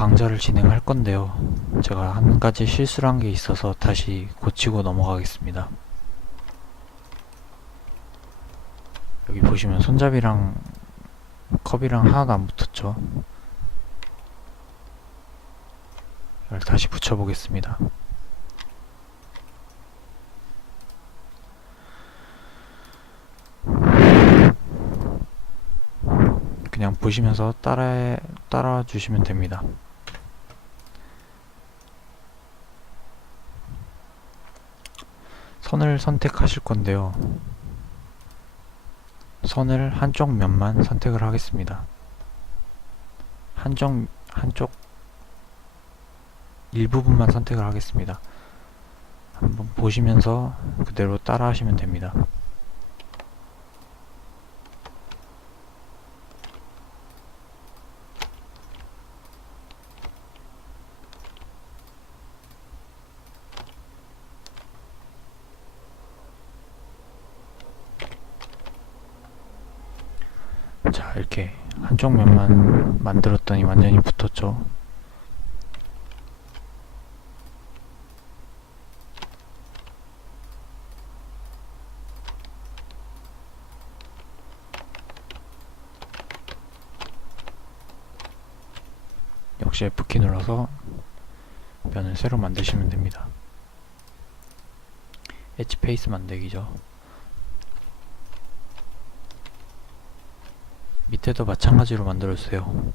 강좌를 진행할 건데요. 제가 한 가지 실수를 한 게 있어서 다시 고치고 넘어가겠습니다. 여기 보시면 손잡이랑 컵이랑 하나도 안 붙었죠. 이걸 다시 붙여보겠습니다. 그냥 보시면서 따라 주시면 됩니다. 선을 선택하실 건데요. 선을 한쪽 면만 선택을 하겠습니다. 한쪽 일부분만 선택을 하겠습니다. 한번 보시면서 그대로 따라 하시면 됩니다. 자, 이렇게 한쪽 면만 만들었더니 완전히 붙었죠. 역시 F키 눌러서 면을 새로 만드시면 됩니다. 엣지 페이스 만들기죠. 밑에도 마찬가지로 만들어주세요.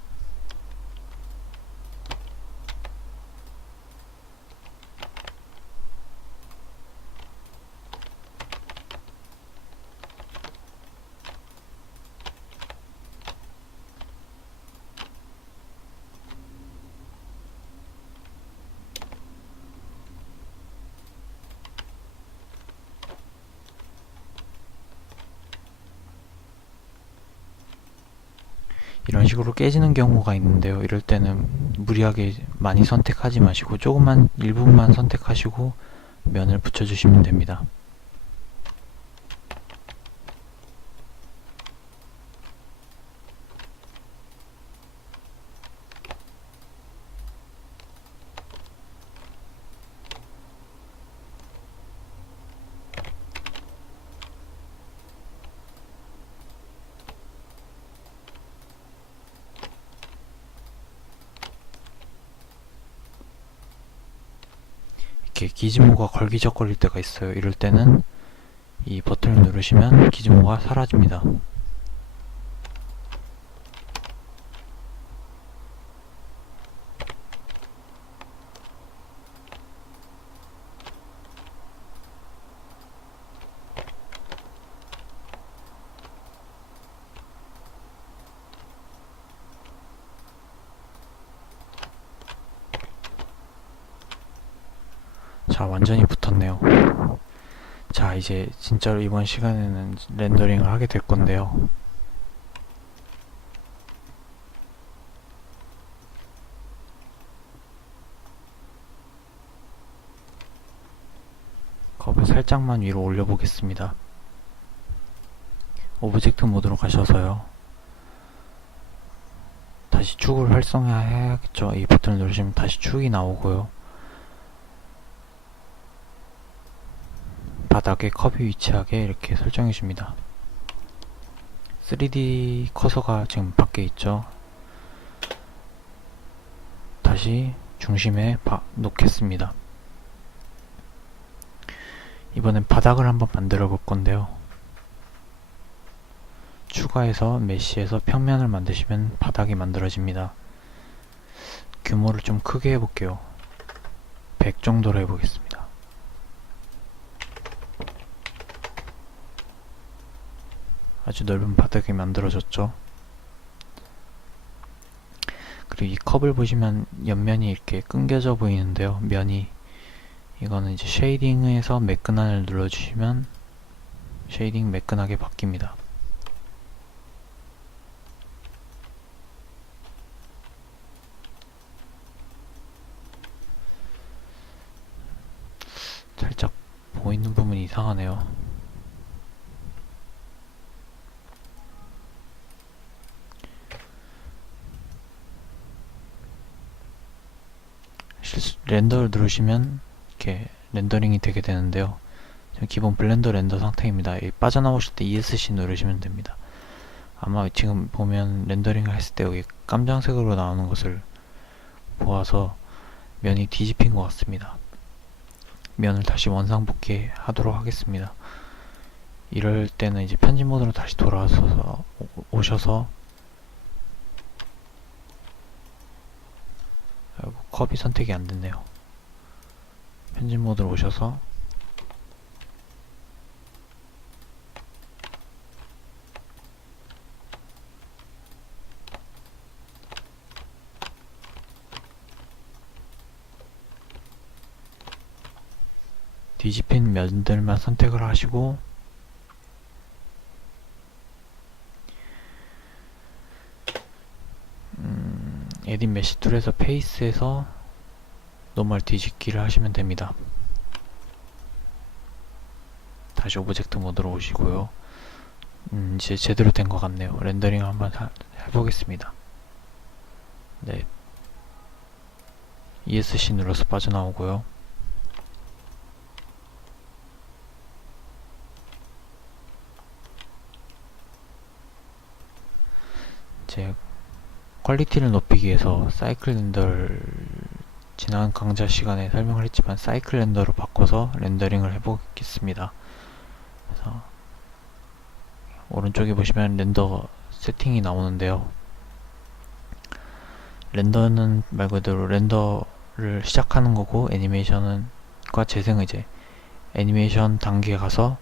이런 식으로 깨지는 경우가 있는데요. 이럴 때는 무리하게 많이 선택하지 마시고 조금만 일부분만 선택하시고 면을 붙여주시면 됩니다. 이렇게 기지모가 걸기적거릴 때가 있어요. 이럴 때는 이 버튼을 누르시면 기지모가 사라집니다. 자, 완전히 붙었네요. 자, 이제 진짜로 이번 시간에는 렌더링을 하게 될 건데요. 컵을 살짝만 위로 올려 보겠습니다. 오브젝트 모드로 가셔서요. 다시 축을 활성화해야겠죠. 이 버튼을 누르시면 다시 축이 나오고요. 바닥에 컵이 위치하게 이렇게 설정해 줍니다. 3D 커서가 지금 밖에 있죠. 다시 중심에 놓겠습니다. 이번엔 바닥을 한번 만들어 볼 건데요. 추가해서 메쉬에서 평면을 만드시면 바닥이 만들어집니다. 규모를 좀 크게 해볼게요. 100 정도로 해보겠습니다. 아주 넓은 바닥이 만들어졌죠. 그리고 이 컵을 보시면 옆면이 이렇게 끊겨져 보이는데요. 면이 이거는 이제 쉐이딩에서 매끈한을 눌러주시면 쉐이딩 매끈하게 바뀝니다. 살짝 보이는 부분이 이상하네요. 렌더를 누르시면 이렇게 렌더링이 되게 되는데요. 지금 기본 블렌더 렌더 상태입니다. 빠져나오실 때 ESC 누르시면 됩니다. 아마 지금 보면 렌더링을 했을 때 여기 깜장색으로 나오는 것을 보아서 면이 뒤집힌 것 같습니다. 면을 다시 원상복귀 하도록 하겠습니다. 이럴 때는 이제 편집 모드로 다시 돌아와서 오셔서 컵이 선택이 안 됐네요. 편집 모드로 오셔서 뒤집힌 면들만 선택을 하시고 에딧 메시 툴에서 페이스에서 노멀 뒤집기를 하시면 됩니다. 다시 오브젝트 모드로 오시고요. 이제 제대로 된 것 같네요. 렌더링 한번 해보겠습니다. 네, ESC 눌러서 빠져나오고요. 이제 퀄리티를 높이기 위해서 사이클 렌더를 지난 강좌 시간에 설명을 했지만 사이클 렌더로 바꿔서 렌더링을 해보겠습니다. 그래서 오른쪽에 보시면 렌더 세팅이 나오는데요. 렌더는 말 그대로 렌더를 시작하는 거고, 애니메이션과 재생은 이제 애니메이션 단계에 가서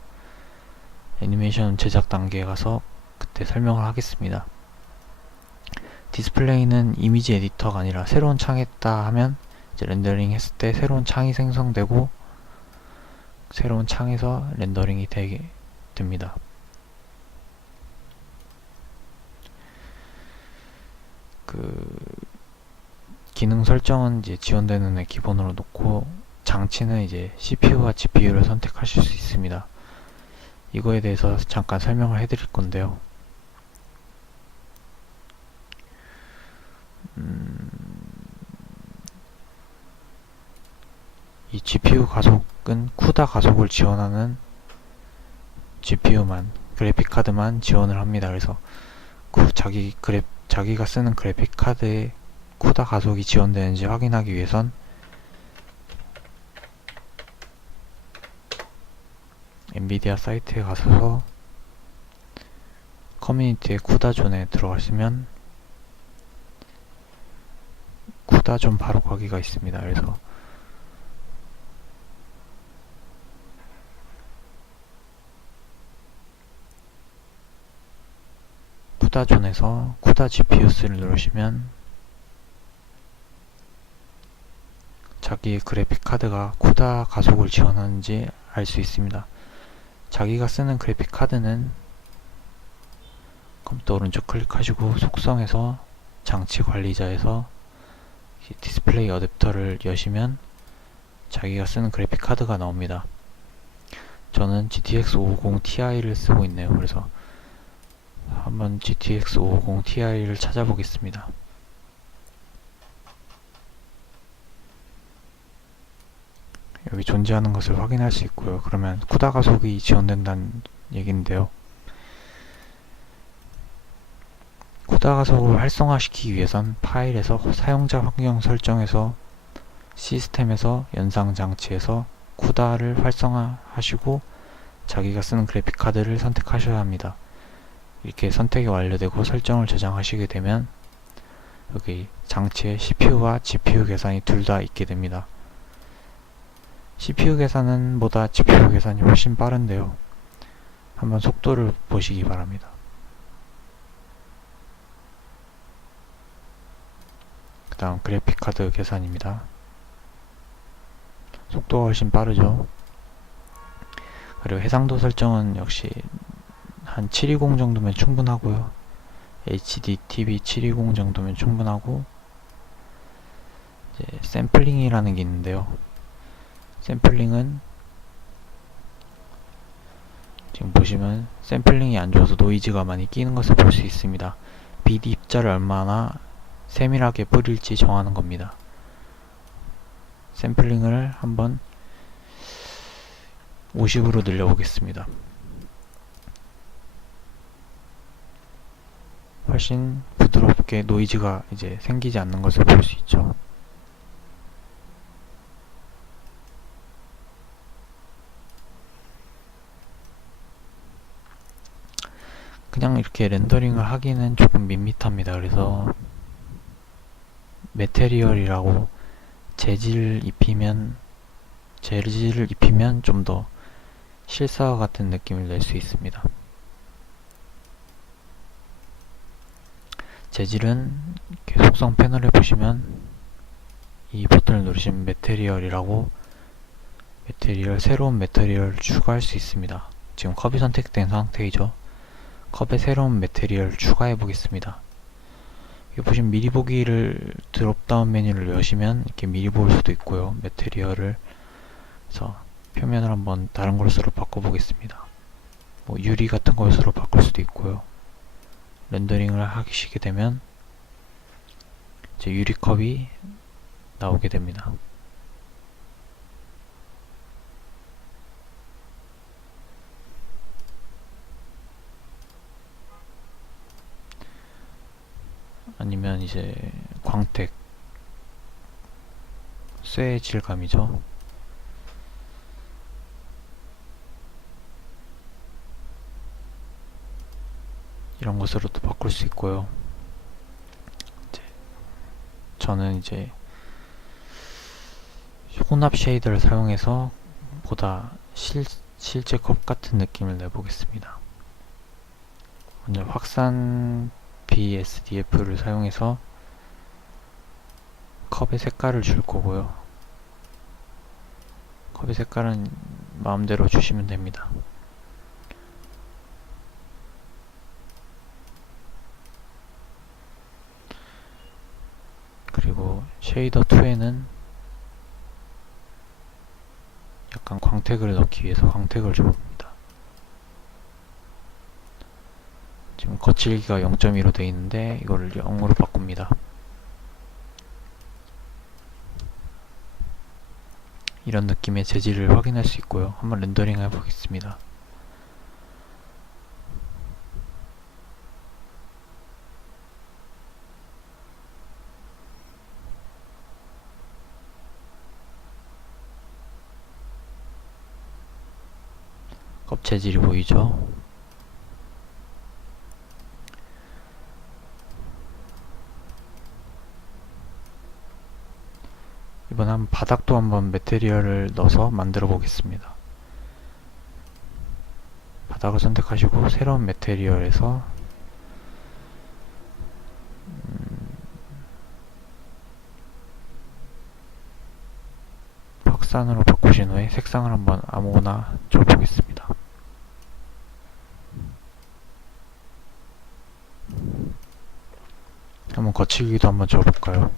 애니메이션 제작 단계에 가서 그때 설명을 하겠습니다. 디스플레이는 이미지 에디터가 아니라 새로운 창에다 하면 이제 렌더링 했을 때 새로운 창이 생성되고 새로운 창에서 렌더링이 되게 됩니다. 기능 설정은 이제 지원되는 애 기본으로 놓고, 장치는 이제 CPU와 GPU를 선택하실 수 있습니다. 이거에 대해서 잠깐 설명을 해드릴 건데요. 이 GPU 가속은 쿠다 가속을 지원하는 GPU만, 그래픽카드만 지원을 합니다. 그래서 자기가 쓰는 그래픽카드에 쿠다 가속이 지원되는지 확인하기 위해선 엔비디아 사이트에 가셔서 커뮤니티의 쿠다존에 들어가시면 쿠다존 바로 가기가 있습니다. 그래서 쿠다존에서 쿠다 GPUs를 누르시면 자기의 그래픽카드가 쿠다 가속을 지원하는지 알 수 있습니다. 자기가 쓰는 그래픽카드는 컴퓨터 오른쪽 클릭하시고 속성에서 장치 관리자에서 디스플레이 어댑터를 여시면 자기가 쓰는 그래픽카드가 나옵니다. 저는 GTX 550 Ti를 쓰고 있네요. 그래서 한번 GTX 550 Ti를 찾아보겠습니다. 여기 존재하는 것을 확인할 수 있고요. 그러면 쿠다 가속이 지원된다는 얘기인데요. 쿠다 가속을 활성화시키기 위해선 파일에서 사용자 환경 설정에서 시스템에서 연상 장치에서 쿠다를 활성화하시고 자기가 쓰는 그래픽카드를 선택하셔야 합니다. 이렇게 선택이 완료되고 설정을 저장하시게 되면 여기 장치에 CPU와 GPU 계산이 둘 다 있게 됩니다. CPU 계산은 보다 GPU 계산이 훨씬 빠른데요. 한번 속도를 보시기 바랍니다. 그 다음 그래픽카드 계산입니다. 속도가 훨씬 빠르죠. 그리고 해상도 설정은 역시 한 720 정도면 충분하고요. HD TV 720 정도면 충분하고, 이제 샘플링이라는 게 있는데요. 샘플링은 지금 보시면 샘플링이 안 좋아서 노이즈가 많이 끼는 것을 볼 수 있습니다. 빛 입자를 얼마나 세밀하게 뿌릴지 정하는 겁니다. 샘플링을 한번 50으로 늘려보겠습니다. 훨씬 부드럽게 노이즈가 이제 생기지 않는 것을 볼 수 있죠. 그냥 이렇게 렌더링을 하기는 조금 밋밋합니다. 그래서 매테리얼이라고 재질을 입히면 좀 더 실사와 같은 느낌을 낼 수 있습니다. 재질은 이렇게 속성 패널에 보시면 이 버튼을 누르시면 매테리얼이라고 새로운 매테리얼을 추가할 수 있습니다. 지금 컵이 선택된 상태이죠. 컵에 새로운 매테리얼을 추가해 보겠습니다. 여기 보시면 미리 보기를 드롭다운 메뉴를 여시면 이렇게 미리 볼 수도 있고요. 매테리얼을 그래서 표면을 한번 다른 것으로 바꿔보겠습니다. 뭐 유리 같은 것으로 바꿀 수도 있고요. 렌더링을 하시게 되면 이제 유리컵이 나오게 됩니다. 아니면 이제 광택, 쇠의 질감이죠. 이런 것으로도 바꿀 수 있고요. 저는 이제 혼합 쉐이더를 사용해서 보다 실제 컵 같은 느낌을 내보겠습니다. 먼저 확산 BSDF를 사용해서 컵의 색깔을 줄 거고요. 컵의 색깔은 마음대로 주시면 됩니다. 그리고 쉐이더 2에는 약간 광택을 넣기 위해서 광택을 줘봅니다. 지금 거칠기가 0.2로 되어 있는데 이거를 0으로 바꿉니다. 이런 느낌의 재질을 확인할 수 있고요. 한번 렌더링 해보겠습니다. 컵 재질이 보이죠? 이번에 한번 바닥도 한번 매테리얼을 넣어서 만들어 보겠습니다. 바닥을 선택하시고 새로운 매테리얼에서 확산으로 바꾸신 후에 색상을 한번 아무거나 줘보겠습니다. 한번 거칠기도 한번 줘볼까요?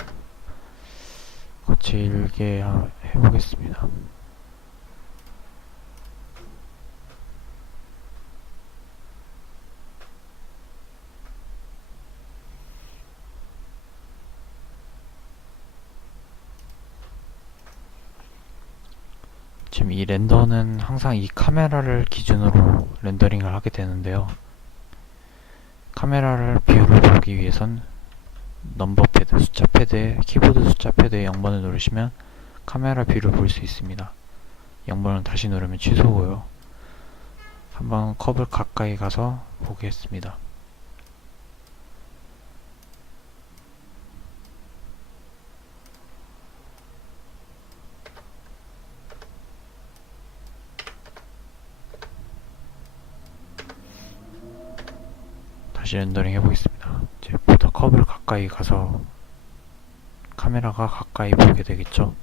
거칠게 해보겠습니다. 지금 이 렌더는 항상 이 카메라를 기준으로 렌더링을 하게 되는데요. 카메라를 비율을 보기 위해선 넘버 패드, 숫자 패드에 키보드 숫자 패드에 0번을 누르시면 카메라 뷰를 볼 수 있습니다. 0번을 다시 누르면 취소고요. 한번 컵을 가까이 가서 보겠습니다. 다시 렌더링 해보겠습니다. 이제 보다 컵을 가까이 가서 카메라가 가까이 보게 되겠죠.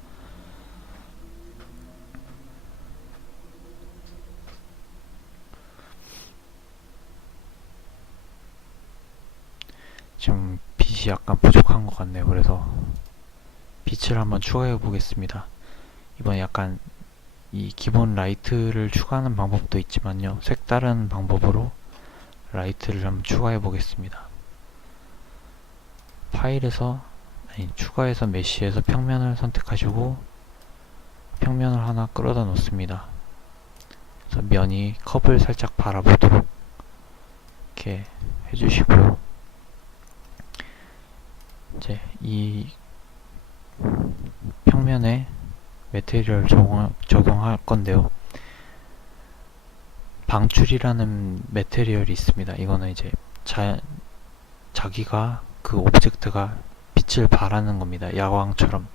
지금 빛이 약간 부족한 것 같네요. 그래서 빛을 한번 추가해 보겠습니다. 이번에 약간 이 기본 라이트를 추가하는 방법도 있지만요, 색다른 방법으로 라이트를 한번 추가해 보겠습니다. 파일에서 추가해서 메쉬에서 평면을 선택하시고 평면을 하나 끌어다 놓습니다. 그래서 면이 컵을 살짝 바라보도록 이렇게 해주시고요. 이제 이 평면에 매테리얼 적용할 건데요. 방출이라는 매테리얼이 있습니다. 이거는 이제 자기가 그 오브젝트가 빛을 발하는 겁니다. 야광처럼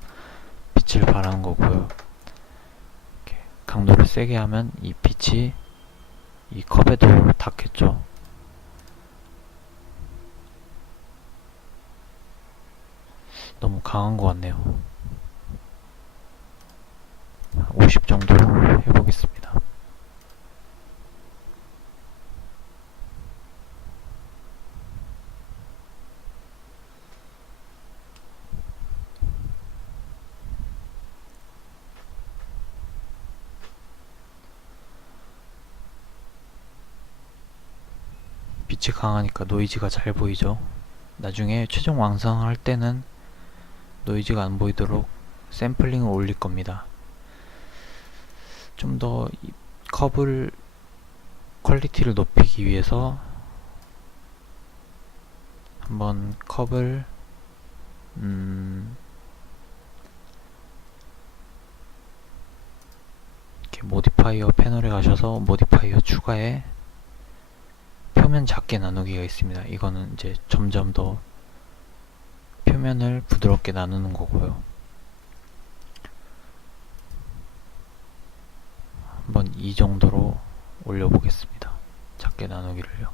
빛을 발하는 거고요. 이렇게 강도를 세게 하면 이 빛이 이 컵에도 닿겠죠. 너무 강한 것 같네요. 50 정도로 해보겠습니다. 빛이 강하니까 노이즈가 잘 보이죠. 나중에 최종 완성할 때는 노이즈가 안 보이도록 샘플링을 올릴 겁니다. 좀 더 컵을 퀄리티를 높이기 위해서 한번 컵을 이렇게 모디파이어 패널에 가셔서 모디파이어 추가에 표면 작게 나누기가 있습니다. 이거는 이제 점점 더 표면을 부드럽게 나누는 거고요. 한번 이 정도로 올려보겠습니다. 작게 나누기를요.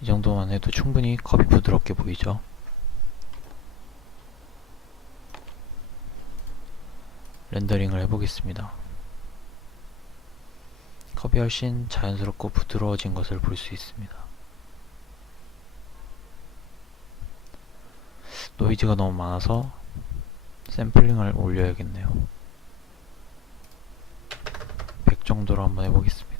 이 정도만 해도 충분히 컵이 부드럽게 보이죠. 렌더링을 해보겠습니다. 컵이 훨씬 자연스럽고 부드러워진 것을 볼 수 있습니다. 노이즈가 너무 많아서 샘플링을 올려야겠네요. 100 정도로 한번 해보겠습니다.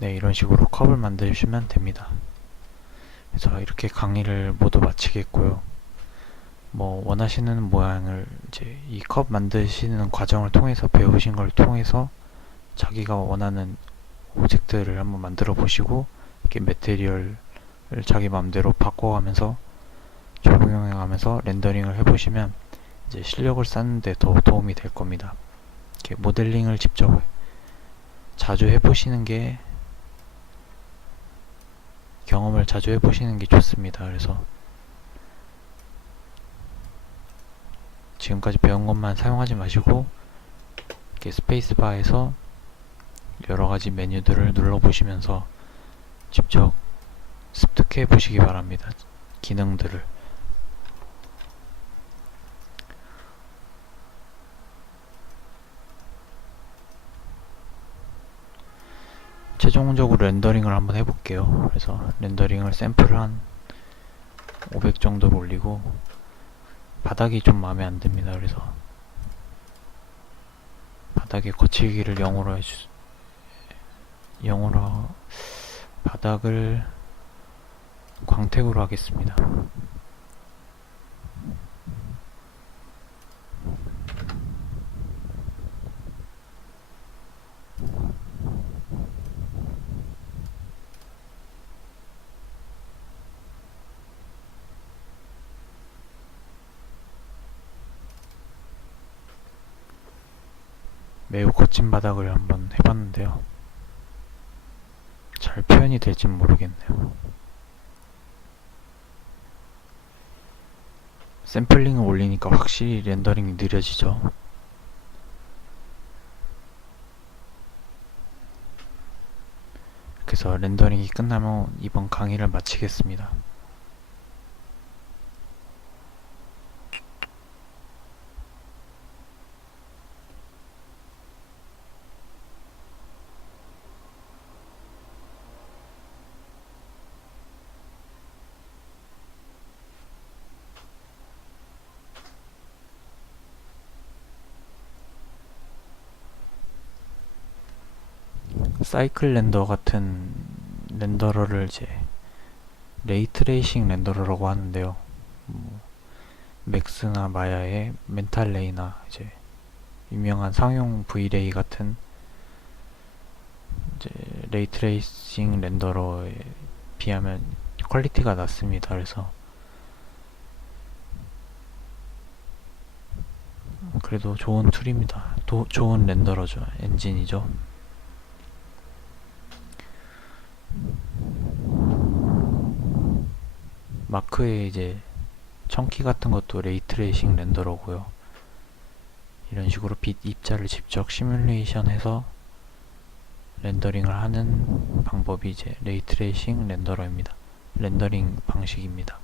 네, 이런 식으로 컵을 만드시면 됩니다. 그래서 이렇게 강의를 모두 마치겠고요. 뭐 원하시는 모양을 이제 이 컵 만드시는 과정을 통해서 배우신 걸 통해서 자기가 원하는 오브젝트를 한번 만들어 보시고 이렇게 매테리얼을 자기 마음대로 바꿔가면서 적용해 가면서 렌더링을 해보시면 이제 실력을 쌓는데 더 도움이 될 겁니다. 이렇게 모델링을 직접 자주 해보시는 게 경험을 자주 해보시는 게 좋습니다. 그래서 지금까지 배운 것만 사용하지 마시고 이렇게 스페이스바에서 여러가지 메뉴들을 눌러보시면서 직접 습득해 보시기 바랍니다. 기능들을. 최종적으로 렌더링을 한번 해볼게요. 그래서 렌더링을 샘플을 한 500 정도로 올리고 바닥이 좀 마음에 안 듭니다. 그래서 바닥의 거칠기를 0으로 바닥을 광택으로 하겠습니다. 매우 거친 바닥을 한번 해봤는데요. 잘 표현이 될진 모르겠네요. 샘플링을 올리니까 확실히 렌더링이 느려지죠. 그래서 렌더링이 끝나면 이번 강의를 마치겠습니다. 사이클 렌더 같은 렌더러를 이제 레이트레이싱 렌더러라고 하는데요. 맥스나 마야의 멘탈레이나 이제 유명한 상용 V-Ray 같은 이제 레이트레이싱 렌더러에 비하면 퀄리티가 낮습니다. 그래서 그래도 좋은 툴입니다. 좋은 렌더러죠. 엔진이죠. 마크의 이제 청키 같은 것도 레이트레이싱 렌더러고요. 이런 식으로 빛 입자를 직접 시뮬레이션해서 렌더링을 하는 방법이 이제 레이트레이싱 렌더러입니다. 렌더링 방식입니다.